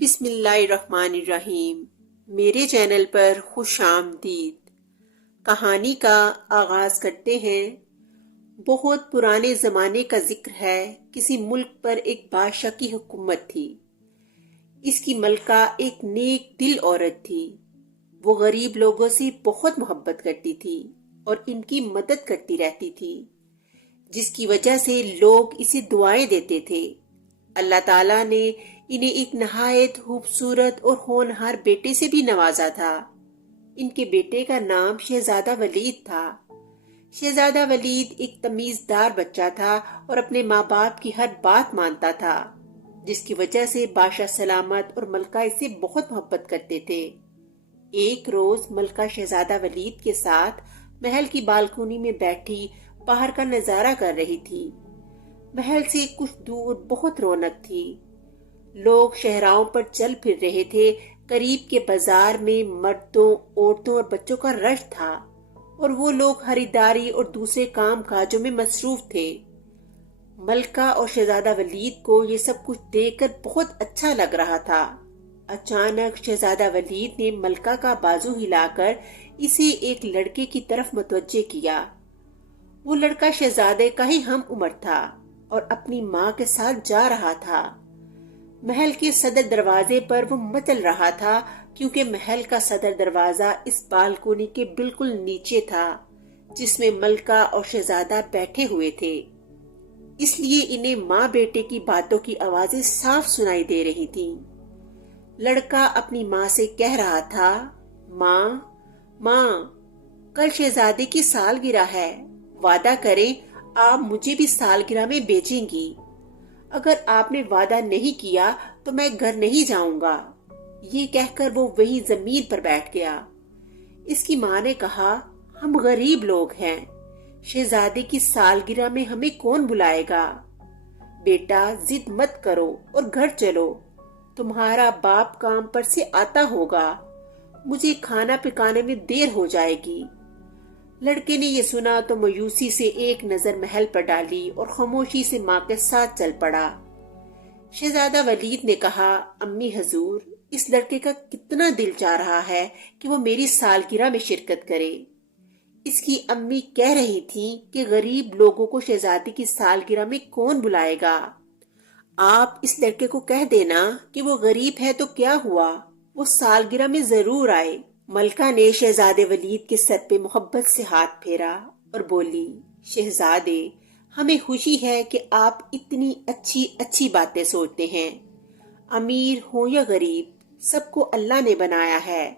بسم اللہ الرحمن الرحیم۔ میرے چینل پر خوش آمدید۔ کہانی کا آغاز کرتے ہیں۔ بہت پرانے زمانے کا ذکر ہے۔ کسی ملک پر ایک بادشاہ کی حکومت تھی۔ اس کی ملکہ ایک نیک دل عورت تھی۔ وہ غریب لوگوں سے بہت محبت کرتی تھی اور ان کی مدد کرتی رہتی تھی، جس کی وجہ سے لوگ اسے دعائیں دیتے تھے۔ اللہ تعالیٰ نے انہیں ایک نہایت خوبصورت اور ہونہار بیٹے سے بھی نوازا تھا۔ ان کے بیٹے کا نام شہزادہ ولید تھا۔ شہزادہ ولید ایک تمیزدار بچہ تھا اور اپنے ماں باپ کی ہر بات مانتا تھا، جس کی وجہ سے بادشاہ سلامت اور ملکہ اس سے بہت محبت کرتے تھے۔ ایک روز ملکہ شہزادہ ولید کے ساتھ محل کی بالکونی میں بیٹھی باہر کا نظارہ کر رہی تھی۔ محل سے کچھ دور بہت رونق تھی۔ لوگ شہراؤں پر چل پھر رہے تھے۔ قریب کے بازار میں مردوں، عورتوں اور بچوں کا رش تھا اور وہ لوگ خریداری اور دوسرے کام کاجوں میں مصروف تھے۔ ملکہ اور شہزادہ ولید کو یہ سب کچھ دیکھ کر بہت اچھا لگ رہا تھا۔ اچانک شہزادہ ولید نے ملکہ کا بازو ہلا کر اسے ایک لڑکے کی طرف متوجہ کیا۔ وہ لڑکا شہزادے کا ہی ہم عمر تھا اور اپنی ماں کے ساتھ جا رہا تھا۔ محل کے صدر دروازے پر وہ مچل رہا تھا، کیونکہ محل کا صدر دروازہ اس بالکونی کے بالکل نیچے تھا جس میں ملکہ اور شہزادہ بیٹھے ہوئے تھے۔ اس لیے انہیں ماں بیٹے کی باتوں کی آوازیں صاف سنائی دے رہی تھیں۔ لڑکا اپنی ماں سے کہہ رہا تھا، ماں ماں، کل شہزادے کی سالگرہ ہے، وعدہ کریں آپ مجھے بھی سالگرہ میں بھیجیں گی۔ اگر آپ نے وعدہ نہیں کیا تو میں گھر نہیں جاؤں گا۔ یہ کہہ کر وہ وہی زمین پر بیٹھ گیا۔ اس کی ماں نے کہا، ہم غریب لوگ ہیں، شہزادے کی سالگرہ میں ہمیں کون بلائے گا؟ بیٹا ضد مت کرو اور گھر چلو، تمہارا باپ کام پر سے آتا ہوگا، مجھے کھانا پکانے میں دیر ہو جائے گی۔ لڑکے نے یہ سنا تو مایوسی سے ایک نظر محل پر ڈالی اور خاموشی سے ماں کے ساتھ چل پڑا۔ شہزادہ ولید نے کہا، امی حضور، اس لڑکے کا کتنا دل چاہ رہا ہے کہ وہ میری سالگرہ میں شرکت کرے۔ اس کی امی کہہ رہی تھی کہ غریب لوگوں کو شہزادی کی سالگرہ میں کون بلائے گا؟ آپ اس لڑکے کو کہہ دینا کہ وہ غریب ہے تو کیا ہوا، وہ سالگرہ میں ضرور آئے۔ ملکہ نے شہزادے ولید کے سر پہ محبت سے ہاتھ پھیرا اور بولی، شہزادے، ہمیں خوشی ہے کہ آپ اتنی اچھی اچھی باتیں سوچتے ہیں۔ امیر ہو یا غریب، سب کو اللہ نے بنایا ہے۔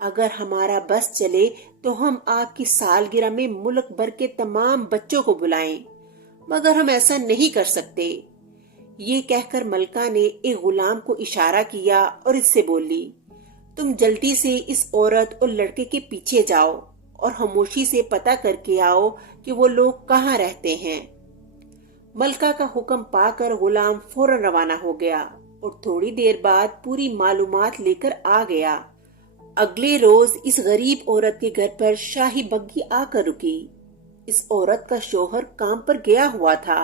اگر ہمارا بس چلے تو ہم آپ کی سالگرہ میں ملک بھر کے تمام بچوں کو بلائیں، مگر ہم ایسا نہیں کر سکتے۔ یہ کہہ کر ملکہ نے ایک غلام کو اشارہ کیا اور اس سے بولی، تم جلدی سے اس عورت اور لڑکے کے پیچھے جاؤ اور خاموشی سے پتہ کر کے آؤ کہ وہ لوگ کہاں رہتے ہیں۔ ملکہ کا حکم پا کر غلام فوراً روانہ ہو گیا اور تھوڑی دیر بعد پوری معلومات لے کر آ گیا۔ اگلے روز اس غریب عورت کے گھر پر شاہی بگی آ کر رکی۔ اس عورت کا شوہر کام پر گیا ہوا تھا۔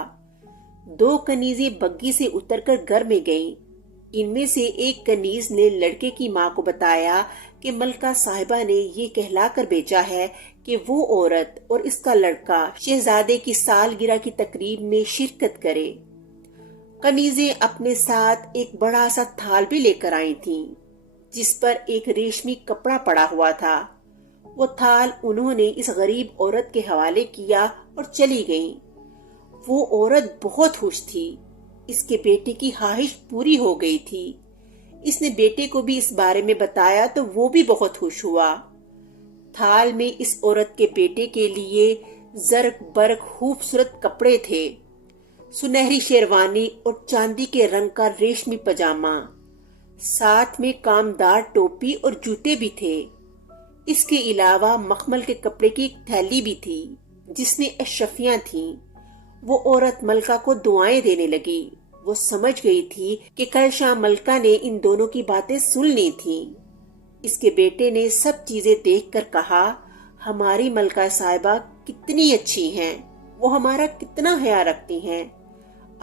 2 کنیزیں بگی سے اتر کر گھر میں گئیں۔ ان میں سے ایک کنیز نے لڑکے کی ماں کو بتایا کہ ملکہ صاحبہ نے یہ کہلا کر بھیجا ہے کہ وہ عورت اور اس کا لڑکا شہزادے کی سالگرہ کی تقریب میں شرکت کرے۔ کنیزیں اپنے ساتھ ایک بڑا سا تھال بھی لے کر آئی تھیں، جس پر ایک ریشمی کپڑا پڑا ہوا تھا۔ وہ تھال انہوں نے اس غریب عورت کے حوالے کیا اور چلی گئیں۔ وہ عورت بہت خوش تھی۔ اس کے بیٹے کی خواہش پوری ہو گئی تھی۔ اس نے بیٹے کو بھی اس بارے میں بتایا تو وہ بھی بہت خوش ہوا۔ تھال میں اس عورت کے بیٹے کے لیے زرق برق خوبصورت کپڑے تھے، سنہری شیروانی اور چاندی کے رنگ کا ریشمی پاجامہ، ساتھ میں کامدار ٹوپی اور جوتے بھی تھے۔ اس کے علاوہ مخمل کے کپڑے کی ایک تھیلی بھی تھی جس میں اشرفیاں تھیں۔ وہ عورت ملکہ کو دعائیں دینے لگی۔ وہ سمجھ گئی تھی کہ کل شام ملکہ نے ان دونوں کی باتیں سن لی تھیں۔ اس کے بیٹے نے سب چیزیں دیکھ کر کہا، ہماری ملکہ صاحبہ کتنی اچھی ہیں، وہ ہمارا کتنا خیال رکھتی ہیں۔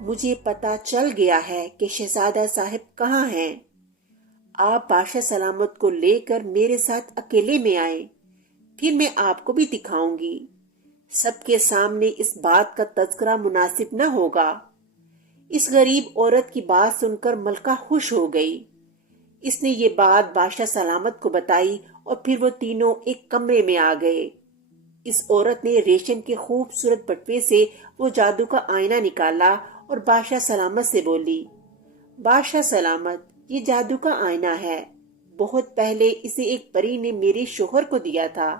مجھے پتہ چل گیا ہے کہ شہزادہ صاحب کہاں ہیں۔ آپ بادشاہ سلامت کو لے کر میرے ساتھ اکیلے میں آئیں، پھر میں آپ کو بھی دکھاؤں گی۔ سب کے سامنے اس بات کا تذکرہ مناسب نہ ہوگا۔ اس غریب عورت کی بات سن کر ملکہ خوش ہو گئی۔ اس نے یہ بات بادشاہ سلامت کو بتائی اور پھر وہ تینوں ایک کمرے میں آ گئے۔ اس عورت نے ریشم کے خوبصورت بٹوے سے وہ جادو کا آئینہ نکالا اور بادشاہ سلامت سے بولی، بادشاہ سلامت، یہ جادو کا آئینہ ہے۔ بہت پہلے اسے ایک پری نے میرے شوہر کو دیا تھا۔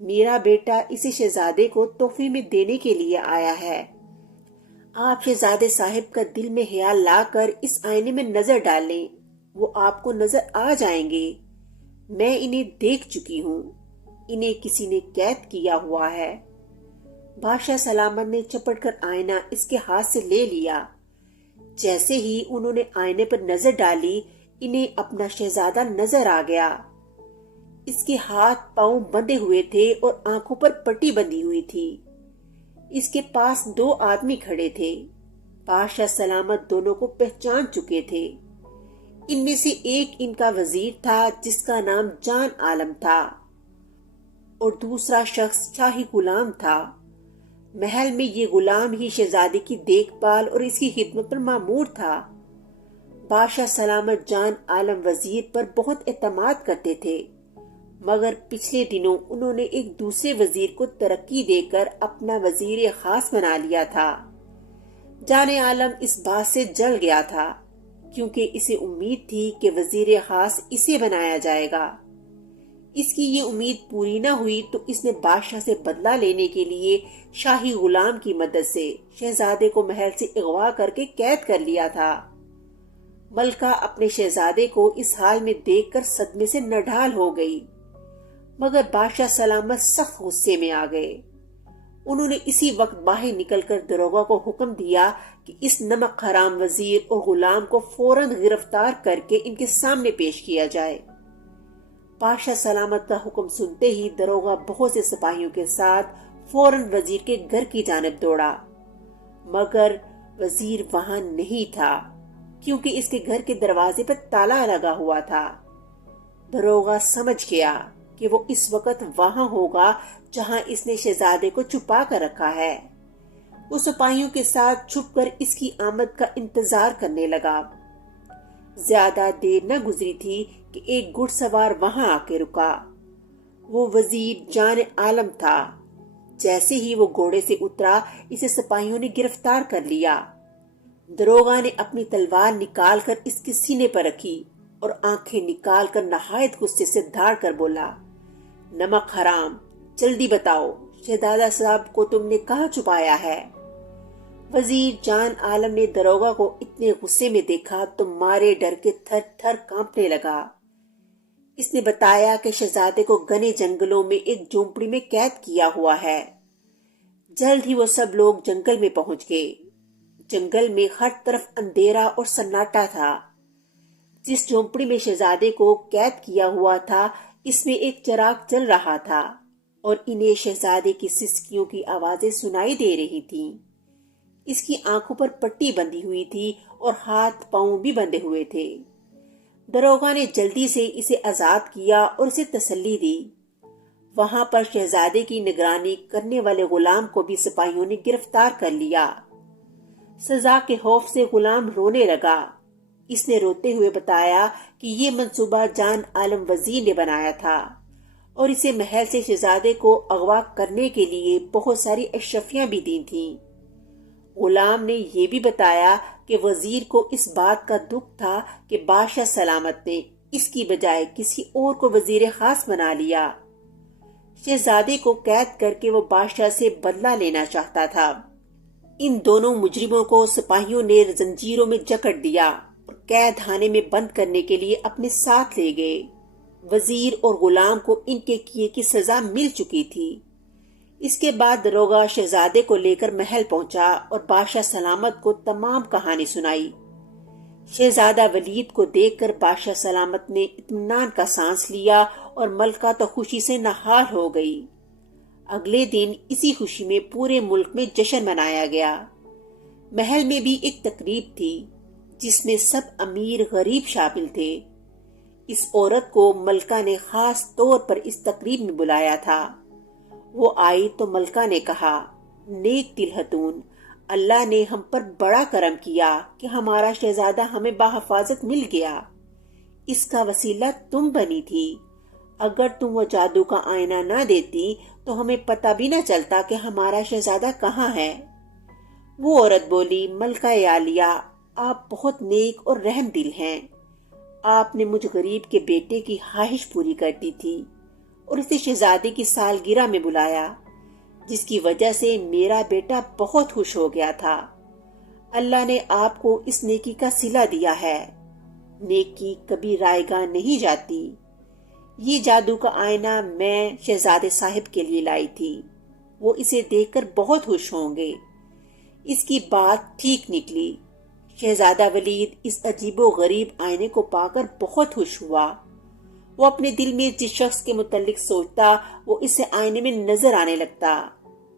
میرا بیٹا اسے شہزادے کو تحفے میں دینے کے لیے آیا ہے۔ آپ شہزادے صاحب کا دل میں خیال لا کر اس آئینے میں نظر ڈالیں، وہ آپ کو نظر آ جائیں گے۔ میں انہیں دیکھ چکی ہوں، انہیں کسی نے قید کیا ہوا ہے۔ بادشاہ سلامت نے چپٹ کر آئینہ اس کے ہاتھ سے لے لیا۔ جیسے ہی انہوں نے آئینے پر نظر ڈالی، انہیں اپنا شہزادہ نظر آ گیا۔ اس کے ہاتھ پاؤں بندھے ہوئے تھے اور آنکھوں پر پٹی بندھی ہوئی تھی۔ اس کے پاس 2 آدمی کھڑے تھے۔ بادشاہ سلامت دونوں کو پہچان چکے تھے۔ ان میں سے ایک ان کا وزیر تھا جس کا نام جان عالم تھا، اور دوسرا شخص شاہی غلام تھا۔ محل میں یہ غلام ہی شہزادے کی دیکھ بھال اور اس کی خدمت پر مامور تھا۔ بادشاہ سلامت جان عالم وزیر پر بہت اعتماد کرتے تھے، مگر پچھلے دنوں انہوں نے ایک دوسرے وزیر کو ترقی دے کر اپنا وزیر خاص بنا لیا تھا۔ جان عالم اس بات سے جل گیا تھا، کیونکہ اسے امید تھی کہ وزیر خاص اسے بنایا جائے گا۔ اس کی یہ امید پوری نہ ہوئی تو اس نے بادشاہ سے بدلہ لینے کے لیے شاہی غلام کی مدد سے شہزادے کو محل سے اغوا کر کے قید کر لیا تھا۔ ملکہ اپنے شہزادے کو اس حال میں دیکھ کر صدمے سے نڈھال ہو گئی، مگر بادشاہ سلامت سخت غصے میں آ گئے۔ انہوں نے اسی وقت باہر نکل کر داروغہ کو حکم دیا کہ اس نمک حرام وزیر اور غلام کو فوراً گرفتار کر کے ان کے سامنے پیش کیا جائے۔ بادشاہ سلامت کا حکم سنتے ہی داروغہ بہت سے سپاہیوں کے ساتھ فوراً وزیر کے گھر کی جانب دوڑا، مگر وزیر وہاں نہیں تھا، کیونکہ اس کے گھر کے دروازے پر تالا لگا ہوا تھا۔ داروغہ سمجھ گیا کہ وہ اس وقت وہاں ہوگا جہاں اس نے شہزادے کو چھپا کر رکھا ہے۔ وہ سپاہیوں کے ساتھ چھپ کر اس کی آمد کا انتظار کرنے لگا۔ زیادہ دیر نہ گزری تھی کہ ایک گھڑ سوار وہاں آ کے رکا۔ وہ وزیر جان عالم تھا۔ جیسے ہی وہ گھوڑے سے اترا، اسے سپاہیوں نے گرفتار کر لیا۔ داروغہ نے اپنی تلوار نکال کر اس کے سینے پر رکھی اور آنکھیں نکال کر نہایت غصے سے دھاڑ کر بولا، نمک حرام، جلدی بتاؤ شہزادہ صاحب کو تم نے کہاں چھپایا ہے؟ وزیر جان عالم نے داروغہ کو اتنے غصے میں دیکھا تو مارے ڈر کے تھر تھر کانپنے لگا۔ اس نے بتایا کہ شہزادے کو گھنے جنگلوں میں ایک جھونپڑی میں قید کیا ہوا ہے۔ جلد ہی وہ سب لوگ جنگل میں پہنچ گئے۔ جنگل میں ہر طرف اندھیرا اور سناٹا تھا۔ جس جھونپڑی میں شہزادے کو قید کیا ہوا تھا، اس میں ایک چراغ جل رہا تھا اور انہیں شہزادے کی سسکیوں کی آوازیں سنائی دے رہی تھیں۔ اس کی آنکھوں پر پٹی بندھی ہوئی تھی اور ہاتھ پاؤں بھی بندھے ہوئے تھے۔ داروغہ نے جلدی سے اسے آزاد کیا اور اسے تسلی دی۔ وہاں پر شہزادے کی نگرانی کرنے والے غلام کو بھی سپاہیوں نے گرفتار کر لیا۔ سزا کے خوف سے غلام رونے لگا۔ اس نے روتے ہوئے بتایا کہ یہ منصوبہ جان عالم وزیر نے بنایا تھا اور اسے محل سے شہزادے کو اغوا کرنے کے لیے بہت ساری اشرفیاں بھی دی تھیں۔ غلام نے یہ بھی بتایا کہ وزیر کو اس بات کا دکھ تھا کہ بادشاہ سلامت نے اس کی بجائے کسی اور کو وزیر خاص بنا لیا۔ شہزادے کو قید کر کے وہ بادشاہ سے بدلہ لینا چاہتا تھا۔ ان دونوں مجرموں کو سپاہیوں نے زنجیروں میں جکڑ دیا اور قید خانے میں بند کرنے کے لیے اپنے ساتھ لے گئے۔ وزیر اور غلام کو ان کے کیے کی سزا مل چکی تھی۔ اس کے بعد داروغہ شہزادے کو لے کر محل پہنچا اور بادشاہ سلامت کو تمام کہانی سنائی۔ شہزادہ ولید کو دیکھ کر بادشاہ سلامت نے اطمینان کا سانس لیا اور ملکہ تو خوشی سے نہال ہو گئی۔ اگلے دن اسی خوشی میں پورے ملک میں جشن منایا گیا۔ محل میں بھی ایک تقریب تھی جس میں سب امیر غریب شامل تھے۔ اس عورت کو ملکہ نے خاص طور پر اس تقریب میں بلایا تھا۔ وہ آئی تو ملکہ نے کہا، نیک دل خاتون، اللہ نے ہم پر بڑا کرم کیا کہ ہمارا شہزادہ ہمیں بحفاظت مل گیا۔ اس کا وسیلہ تم بنی تھی۔ اگر تم وہ جادو کا آئینہ نہ دیتی تو ہمیں پتہ بھی نہ چلتا کہ ہمارا شہزادہ کہاں ہے۔ وہ عورت بولی، ملکہ عالیہ، آپ بہت نیک اور رحم دل ہیں۔ آپ نے مجھ غریب کے بیٹے کی خواہش پوری کر دی تھی اور اسے شہزادے کی سالگرہ میں بلایا، جس کی وجہ سے میرا بیٹا بہت خوش ہو گیا تھا۔ اللہ نے آپ کو اس نیکی کا صلہ دیا ہے۔ نیکی کبھی رائے گاہ نہیں جاتی۔ یہ جادو کا آئینہ میں شہزادے صاحب کے لیے لائی تھی، وہ اسے دیکھ کر بہت خوش ہوں گے۔ اس کی بات ٹھیک نکلی۔ شہزادہ ولید اس عجیب و غریب آئینے کو پا کر بہت خوش ہوا۔ وہ اپنے دل میں جس شخص کے متعلق سوچتا وہ اس آئینے میں نظر آنے لگتا۔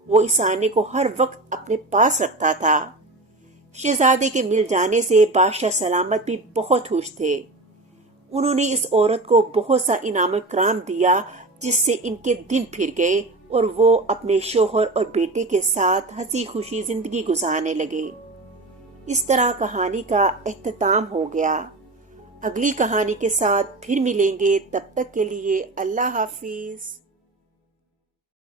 وہ اس آئینے کو ہر وقت اپنے پاس رکھتا تھا۔ شہزادے کے مل جانے سے بادشاہ سلامت بھی بہت خوش تھے۔ انہوں نے اس عورت کو بہت سا انعام و اکرام دیا، جس سے ان کے دن پھر گئے اور وہ اپنے شوہر اور بیٹے کے ساتھ ہنسی خوشی زندگی گزارنے لگے۔ اس طرح کہانی کا اختتام ہو گیا۔ اگلی کہانی کے ساتھ پھر ملیں گے، تب تک کے لیے اللہ حافظ۔